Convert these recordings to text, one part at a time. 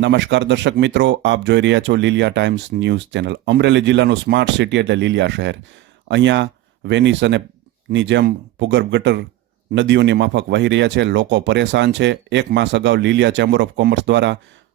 નમસ્કાર દર્શક મિત્રો, આપ જોઈ રહ્યા છો Lilia times news channel. Amreli જિલ્લાનું સ્માર્ટ સિટી એટલે લીલિયા શહેર। અહીંયા વેનિસ અને ની જેમ ભૂગર્ભ ગટર નદીઓની માફક વહી રહ્યા છે। લોકો પરેશાન છે। એક માસ અગાઉ લીલિયા ચેમ્બર ઓફ કોમર્સ દ્વારા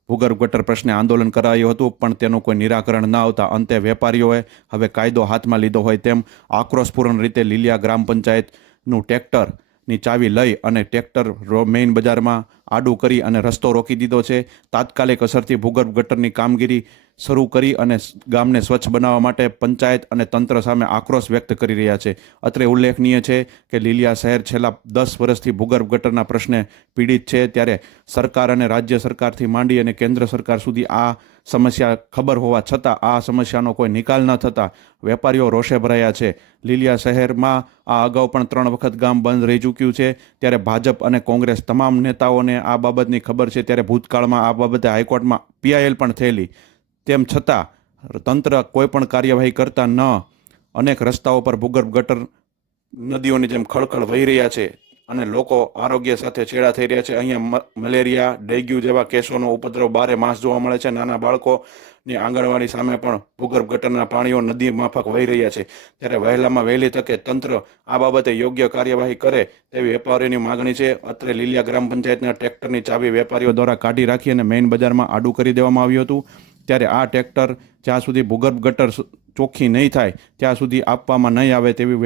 ભૂગર્ભ ગટર પ્રશ્ને આંદોલન કરાયું હતું, પણ તેનું કોઈ નિરાકરણ ન આવતા અંતે વેપારીઓએ હવે કાયદો હાથમાં લીધો હોય તેમ આક્રોશપૂર્ણ રીતે લીલિયા ગ્રામ પંચાયતનું ટ્રેક્ટરની ચાવી લઈ અને ટ્રેક્ટર મેઇન બજારમાં આડું કરી અને રસ્તો રોકી દીધો છે। તાત્કાલિક અસરથી ભૂગર્ભ ગટરની કામગીરી શરૂ કરી અને ગામને સ્વચ્છ બનાવવા માટે પંચાયત અને તંત્ર સામે આક્રોશ વ્યક્ત કરી રહ્યા છે। અત્રે ઉલ્લેખનીય છે કે લીલિયા શહેર છેલ્લા 10 વર્ષથી ભૂગર્ભ ગટરના પ્રશ્ને પીડિત છે, ત્યારે સરકાર અને રાજ્ય સરકારથી માંડી અને કેન્દ્ર સરકાર સુધી આ સમસ્યા ખબર હોવા છતાં આ સમસ્યાનો કોઈ નિકાલ ન થતાં વેપારીઓ રોષે ભરાયા છે। લીલિયા શહેરમાં આ અગાઉ પણ 3 વખત ગામ બંધ રહી ચૂક્યું છે, ત્યારે ભાજપ અને કોંગ્રેસ તમામ નેતાઓને આ બાબતની ખબર છે। ત્યારે ભૂતકાળમાં આ બાબતે હાઈકોર્ટમાં પીઆઈએલ પણ થયેલી, તેમ છતાં તંત્ર કોઈ પણ કાર્યવાહી કરતા ન અનેક રસ્તાઓ પર ભૂગર્ભ ગટર નદીઓની જેમ ખળખળ વહી રહ્યા છે અને લોકો આરોગ્ય સાથે છેડા થઈ રહ્યા છે। અહીંયા મલેરિયા, ડેન્ગ્યુ જેવા કેસોનો ઉપદ્રવ 12 માસ જોવા મળે છે। નાના બાળકોની આંગણવાડી સામે પણ ભૂગર્ભ ગટરના પાણીઓ નદી માફક વહી રહ્યા છે, ત્યારે વહેલામાં વહેલી તકે તંત્ર આ બાબતે યોગ્ય કાર્યવાહી કરે તેવી વેપારીઓની માગણી છે। અત્રે લીલિયા ગ્રામ પંચાયતના ટ્રેક્ટરની ચાવી વેપારીઓ દ્વારા કાઢી રાખી અને મેઇન બજારમાં આડું કરી દેવામાં આવ્યું હતું, ત્યારે આ ટ્રેક્ટર જ્યાં સુધી ભૂગર્ભ ગટર ચોખ્ખી નહીં થાય ત્યાં સુધી આપવામાં નહીં આવે તેવી